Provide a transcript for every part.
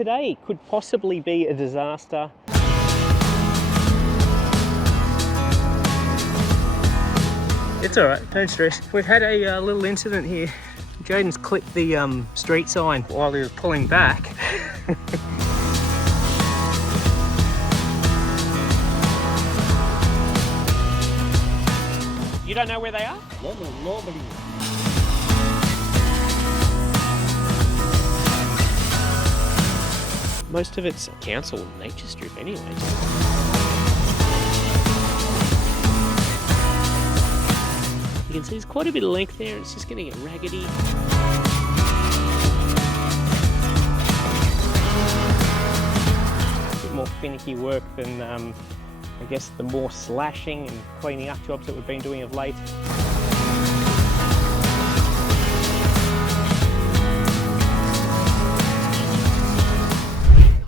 Today could possibly be a disaster. It's all right, don't stress. We've had a little incident here. Jaden's clipped the street sign while he was pulling back. You don't know where they are? No, nobody. Most of it's council nature strip anyway. You can see there's quite a bit of length there. It's just going to get raggedy. A bit more finicky work than I guess the more slashing and cleaning up jobs that we've been doing of late.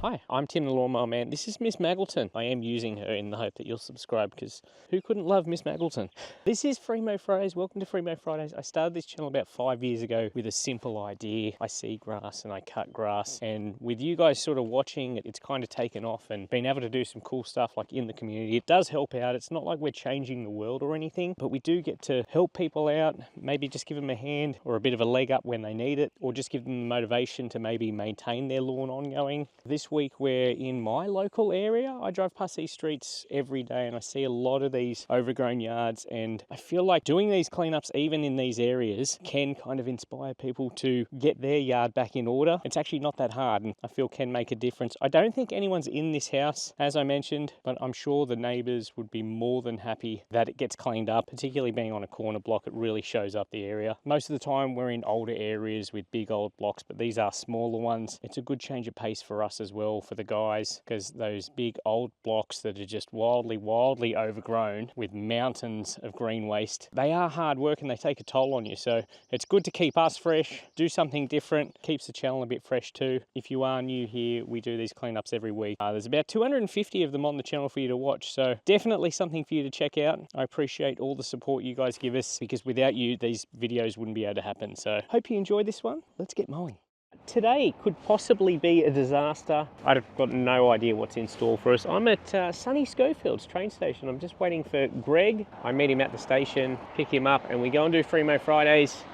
Hi, I'm Tim the Lawnmower Man. This is Miss Maggleton. I am using her in the hope that you'll subscribe, because who couldn't love Miss Maggleton? This is Free Mow Fridays. Welcome to Free Mow Fridays. I started this channel about 5 years ago with a simple idea. I see grass and I cut grass, and with you guys sort of watching, it's kind of taken off and being able to do some cool stuff like in the community. It does help out. It's not like we're changing the world or anything, but we do get to help people out, maybe just give them a hand or a bit of a leg up when they need it, or just give them the motivation to maybe maintain their lawn ongoing. This week we're in my local area. I drive past these streets every day and I see a lot of these overgrown yards, and I feel like doing these cleanups even in these areas can kind of inspire people to get their yard back in order. It's actually not that hard, and I feel can make a difference. I don't think anyone's in this house, as I mentioned, but I'm sure the neighbours would be more than happy that it gets cleaned up, particularly being on a corner block. It really shows up the area. Most of the time we're in older areas with big old blocks, but these are smaller ones. It's a good change of pace for us as well, for the guys, because those big old blocks that are just wildly overgrown with mountains of green waste, they are hard work and they take a toll on you. So it's good to keep us fresh, do something different, keeps the channel a bit fresh too. If you are new here, we do these cleanups every week. There's about 250 of them on the channel for you to watch, so definitely something for you to check out. I appreciate all the support you guys give us, because without you, these videos wouldn't be able to happen. So hope you enjoyed this one. Let's get mowing. Today could possibly be a disaster. I've got no idea what's in store for us. I'm at sunny Schofield's train station. I'm just waiting for Greg. I meet him at the station, pick him up, and we go and do Free Mow Fridays.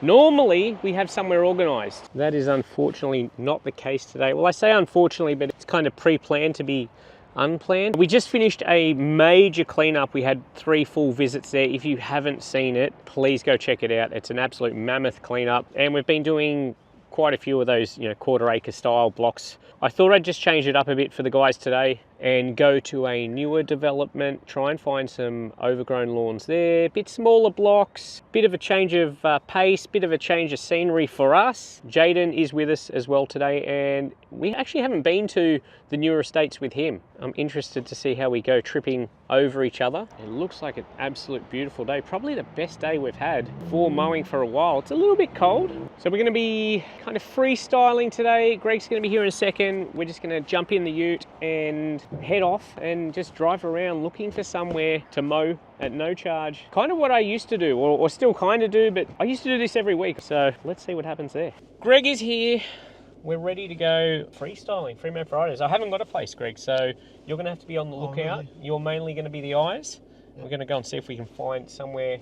Normally we have somewhere organised. That is unfortunately not the case today. Well, I say unfortunately, but it's kind of pre-planned to be unplanned. We just finished a major cleanup. We had 3 full visits there. If you haven't seen it, please go check it out. It's an absolute mammoth cleanup, and we've been doing quite a few of those, quarter acre style blocks. I thought I'd just change it up a bit for the guys today and go to a newer development, try and find some overgrown lawns there, bit smaller blocks, bit of a change of pace, bit of a change of scenery for us. Jaden is with us as well today, and we actually haven't been to the newer estates with him. I'm interested to see how we go tripping over each other. It looks like an absolute beautiful day, probably the best day we've had for mowing for a while. It's a little bit cold, so we're going to be kind of freestyling today. Greg's going to be here in a second. We're just going to jump in the ute and head off and just drive around looking for somewhere to mow at no charge. Kind of what I used to do, or still kind of do, but I used to do this every week. So let's see what happens there. Greg is here. We're ready to go freestyling, Free Mow Fridays. I haven't got a place, Greg, so you're going to have to be on the lookout. Really? You're mainly going to be the eyes. Yeah. We're going to go and see if we can find somewhere.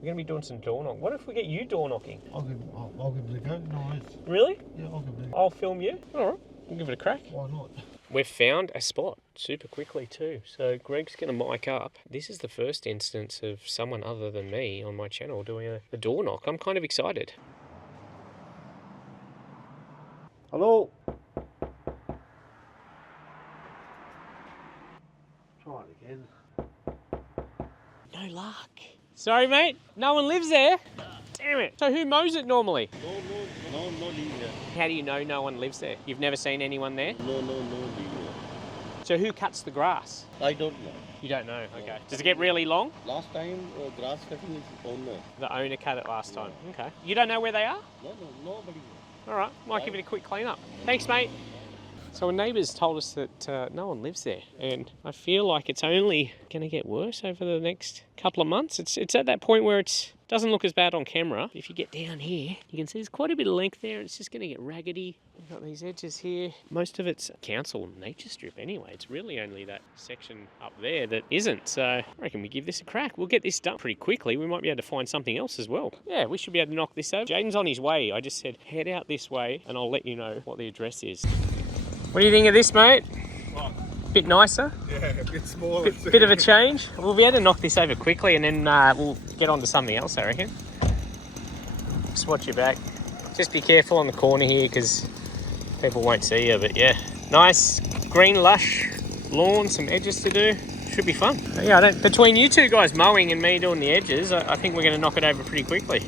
We're going to be doing some door knocking. What if we get you door knocking? I'll give it a go. Nice. Really? Yeah, I'll give it a go. I'll film you. All right, we'll give it a crack. Why not? We've found a spot super quickly too. So Greg's going to mic up. This is the first instance of someone other than me on my channel doing a door knock. I'm kind of excited. Hello? Try it again. No luck. Sorry, mate. No one lives there. Damn it. So who mows it normally? No live here. How do you know no one lives there? You've never seen anyone there? No live here. So who cuts the grass? I don't know. You don't know? Okay. Does it get really long? Last time grass cutting is owner. The owner cut it last time. Okay. You don't know where they are? No, nobody. All right. Might give it a quick clean up. Thanks, mate. So a neighbour's told us that no one lives there, and I feel like it's only going to get worse over the next couple of months. It's at that point where it's Doesn't look as bad on camera. If you get down here, you can see there's quite a bit of length there. It's just going to get raggedy. We've got these edges here. Most of it's council nature strip anyway. It's really only that section up there that isn't. So I reckon we give this a crack. We'll get this done pretty quickly. We might be able to find something else as well. Yeah, we should be able to knock this over. Jaden's on his way. I just said head out this way and I'll let you know what the address is. What do you think of this, mate? What? Bit nicer? Yeah, a bit smaller. Bit of a change. We'll be able to knock this over quickly and then we'll get on to something else, I reckon. Just watch your back. Just be careful on the corner here because people won't see you, but yeah. Nice, green, lush lawn, some edges to do. Should be fun. But yeah, between you two guys mowing and me doing the edges, I think we're going to knock it over pretty quickly.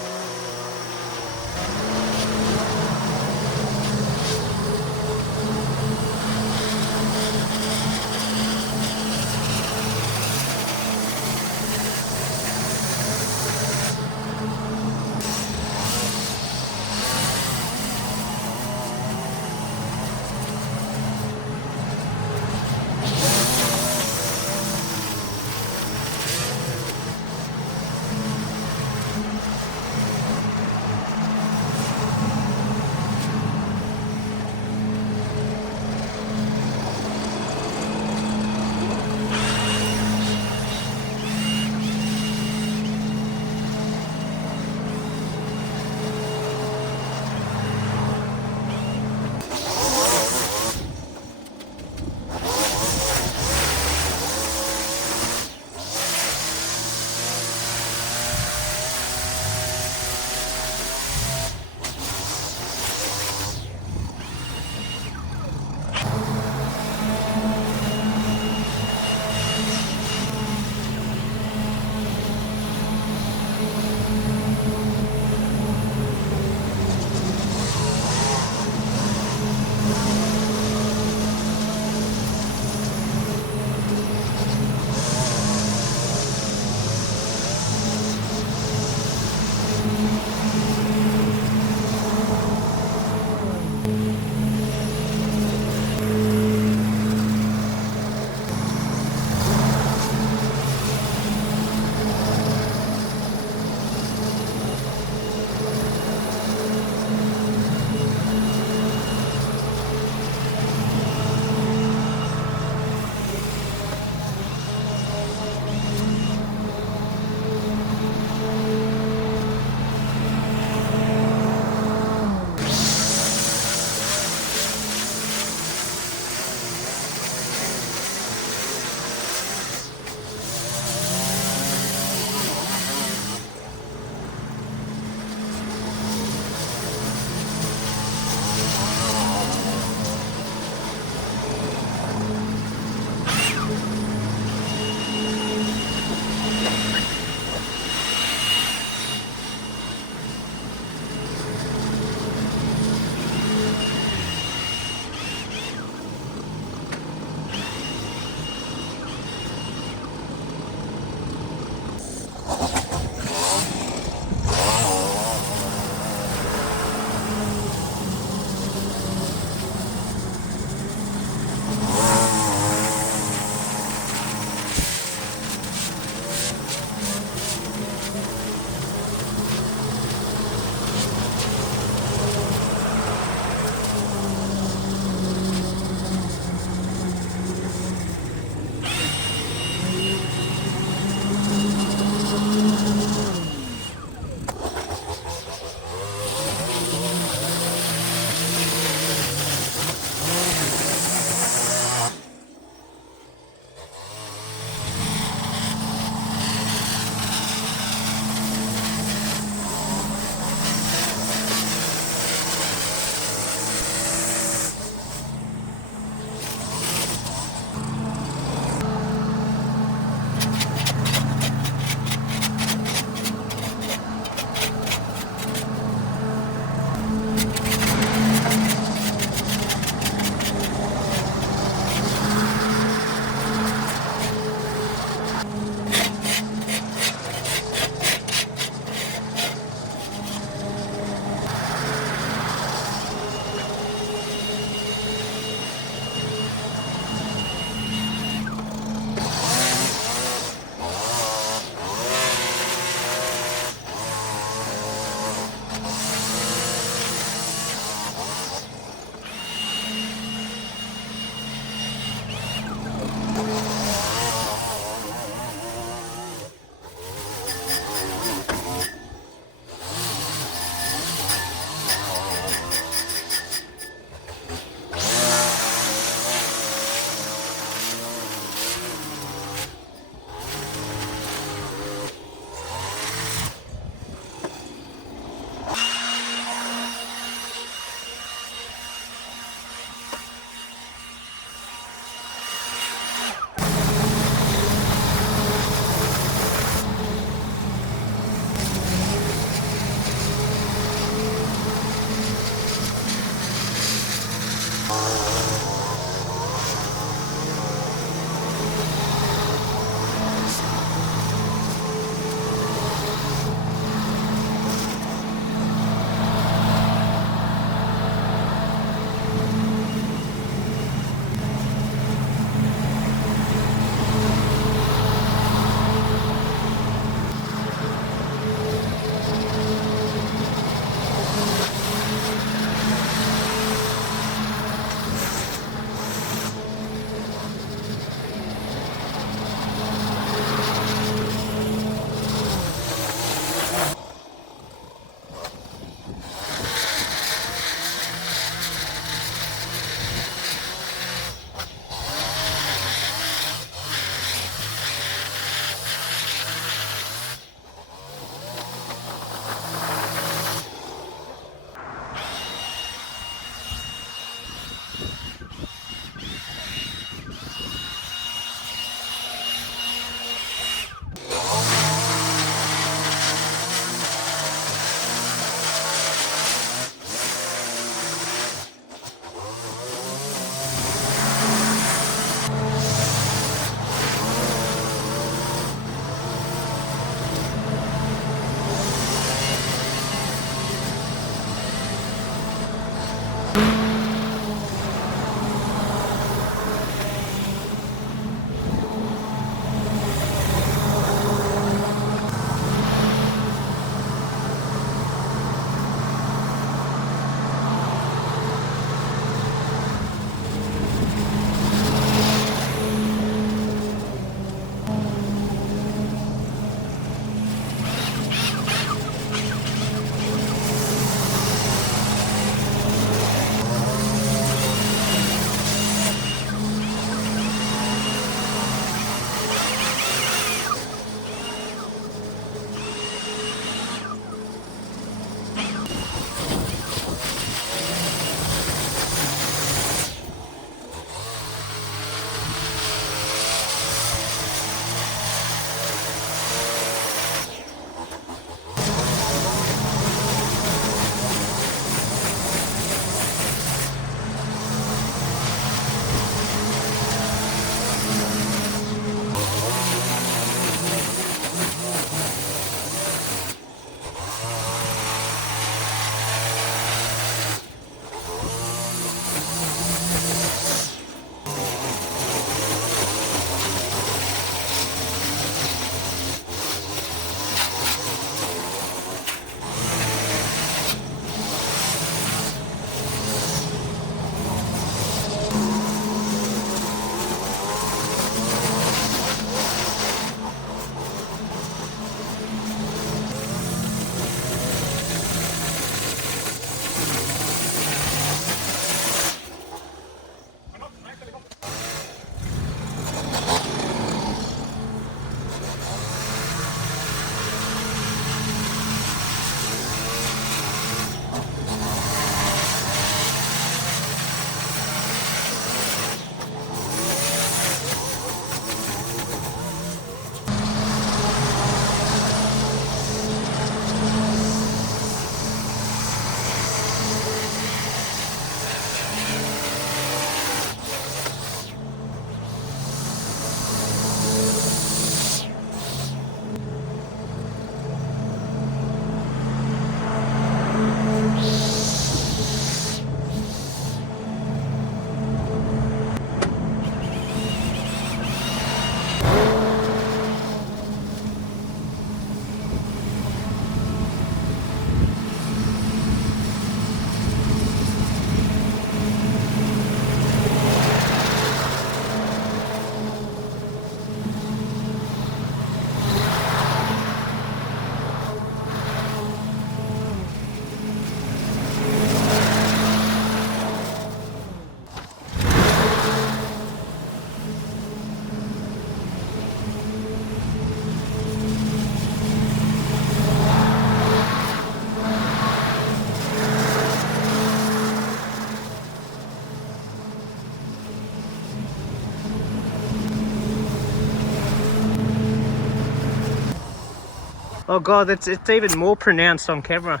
Oh God, it's even more pronounced on camera.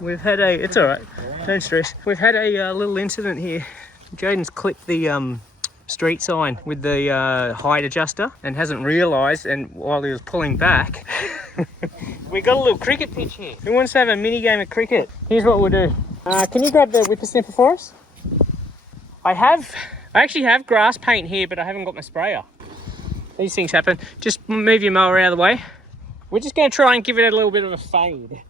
We've had a, it's all right, don't stress. We've had a little incident here. Jaden's clipped the street sign with the height adjuster and hasn't realised, and while he was pulling back, we got a little cricket pitch here. Who wants to have a mini game of cricket? Here's what we'll do. Can you grab the whippersnapper for us? I actually have grass paint here, but I haven't got my sprayer. These things happen. Just move your mower out of the way. We're just going to try and give it a little bit of a fade.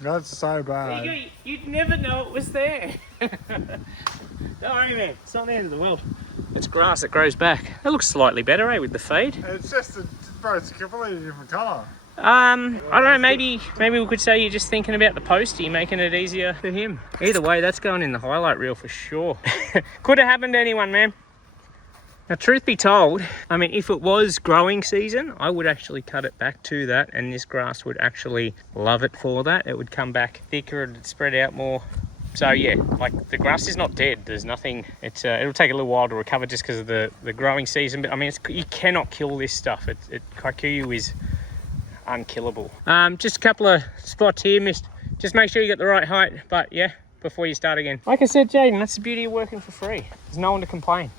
That's so bad. You'd never know it was there. Don't worry, man. It's not the end of the world. It's grass that grows back. It looks slightly better, eh, with the fade. It's just, bro, it's a completely different colour. I don't know, maybe we could say you're just thinking about the postie, making it easier for him. Either way, that's going in the highlight reel for sure. Could have happened to anyone, man. Now, truth be told, I mean, if it was growing season, I would actually cut it back to that, and this grass would actually love it for that. It would come back thicker, it'd spread out more. So yeah, like, the grass is not dead. There's nothing. It's it'll take a little while to recover just because of the growing season. But I mean, you cannot kill this stuff. Kikuyu is unkillable. Just a couple of spots here missed. Just make sure you get the right height. But yeah, before you start again. Like I said, Jaden, that's the beauty of working for free. There's no one to complain.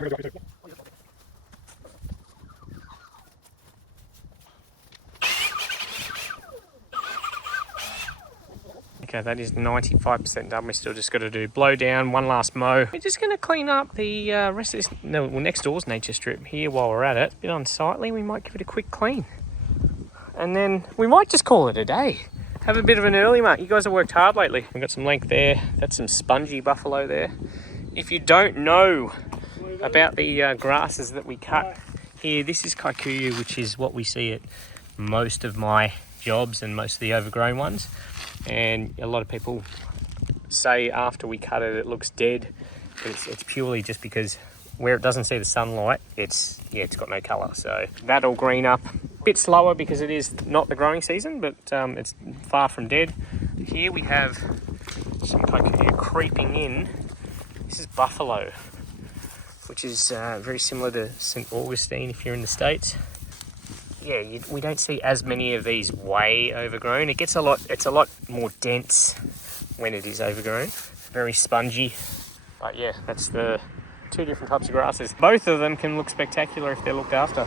Okay, that is 95% done. We still just got to do blow down, one last mow. We're just going to clean up the rest of this. No, well, next door's nature strip here while we're at it. It's a bit unsightly. We might give it a quick clean. And then we might just call it a day. Have a bit of an early mark. You guys have worked hard lately. We've got some length there. That's some spongy buffalo there. If you don't know about the grasses that we cut here, this is kikuyu, which is what we see at most of my jobs and most of the overgrown ones. And a lot of people say after we cut it, it looks dead, but it's purely just because where it doesn't see the sunlight, it's got no colour. So that'll green up a bit slower because it is not the growing season, but it's far from dead. Here we have some kikuyu creeping in. This is buffalo, which is very similar to St. Augustine if you're in the States. Yeah, we don't see as many of these way overgrown. It's a lot more dense when it is overgrown. Very spongy. But yeah, that's the two different types of grasses. Both of them can look spectacular if they're looked after.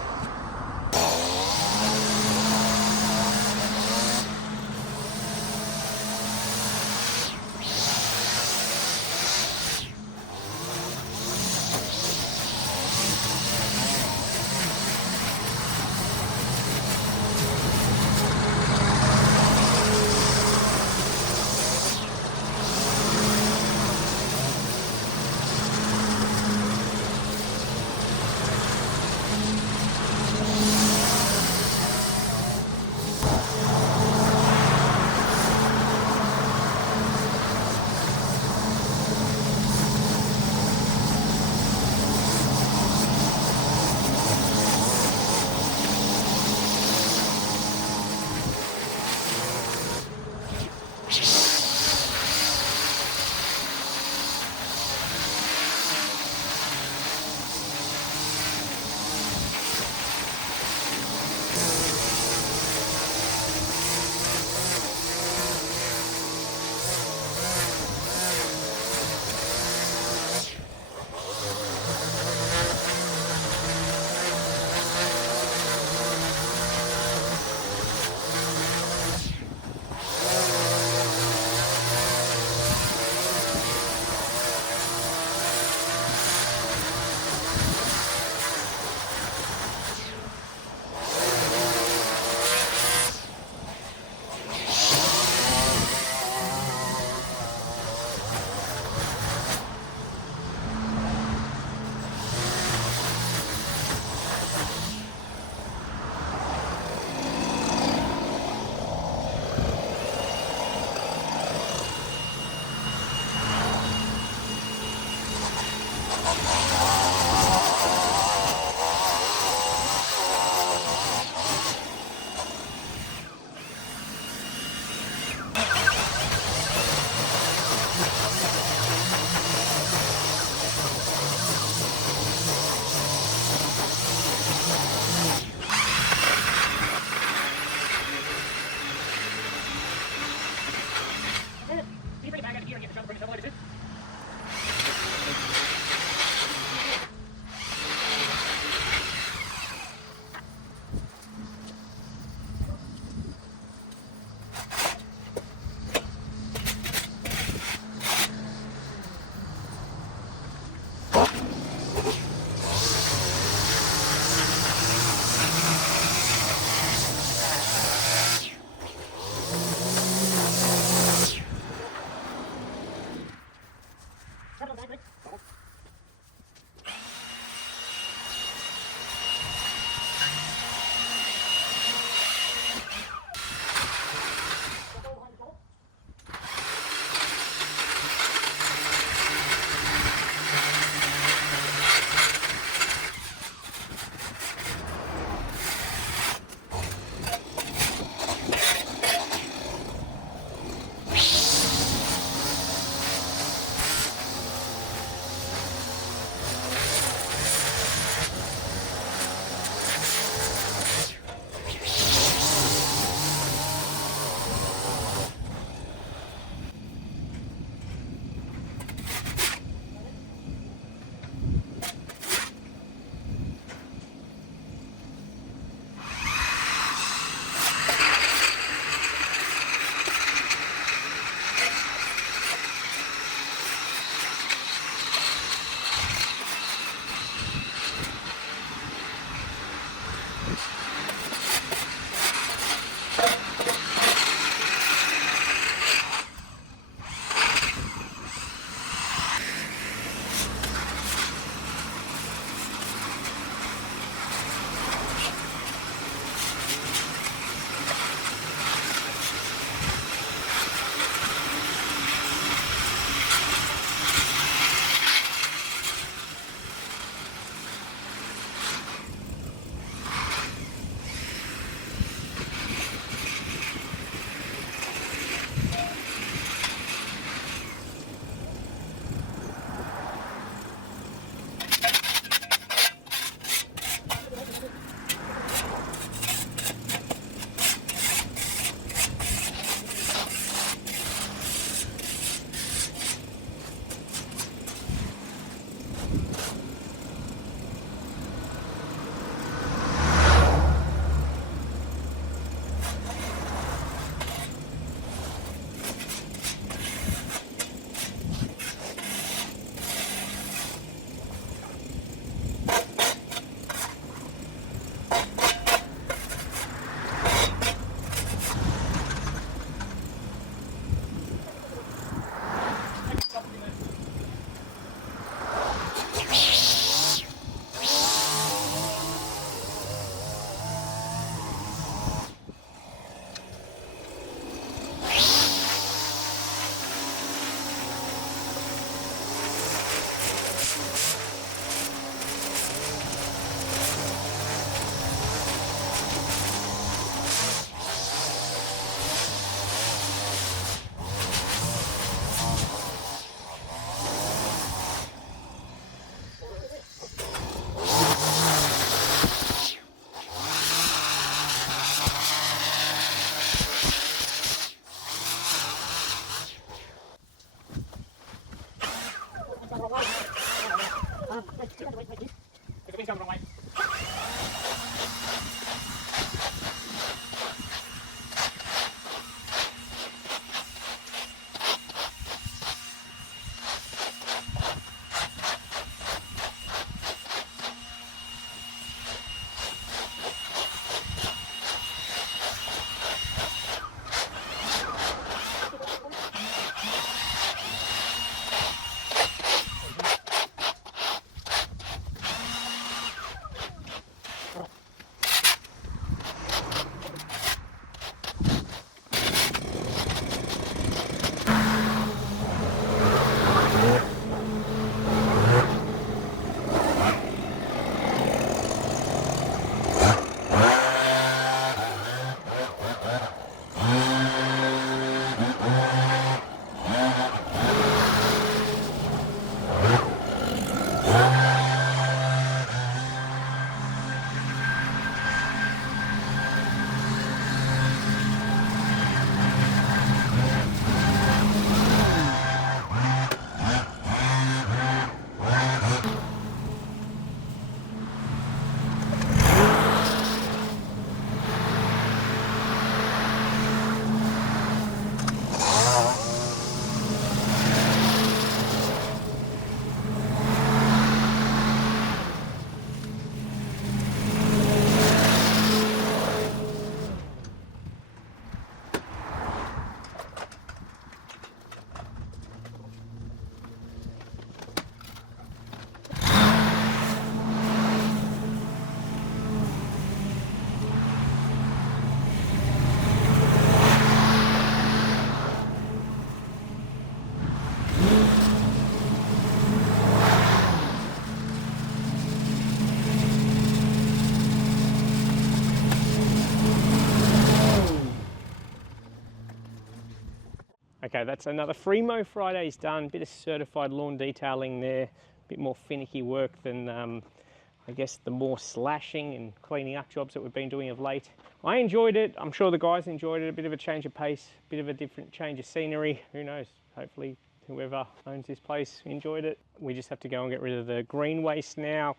Okay, that's another free Mow Fridays done. Bit of certified lawn detailing there. Bit more finicky work than I guess the more slashing and cleaning up jobs that we've been doing of late. I enjoyed it. I'm sure the guys enjoyed it. A bit of a change of pace, a bit of a different change of scenery. Who knows? Hopefully whoever owns this place enjoyed it. We just have to go and get rid of the green waste now.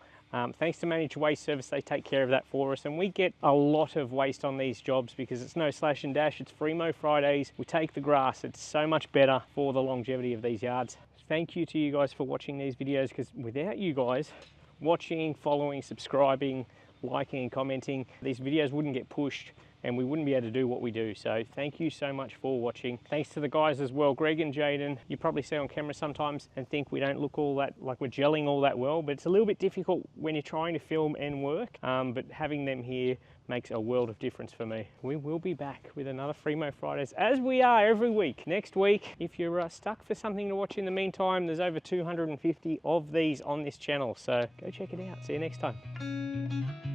Thanks to Managed Waste Service, they take care of that for us, and we get a lot of waste on these jobs because it's no slash and dash, it's free Mow Fridays. We take the grass. It's so much better for the longevity of these yards. Thank you to you guys for watching these videos, because without you guys watching, following, subscribing, liking and commenting, these videos wouldn't get pushed and we wouldn't be able to do what we do. So thank you so much for watching. Thanks to the guys as well, Greg and Jaden. You probably see on camera sometimes and think we don't look all that, like we're gelling all that well, but it's a little bit difficult when you're trying to film and work, but having them here makes a world of difference for me. We will be back with another free Mow Fridays, as we are every week. Next week, if you're stuck for something to watch in the meantime, there's over 250 of these on this channel, so go check it out. See you next time.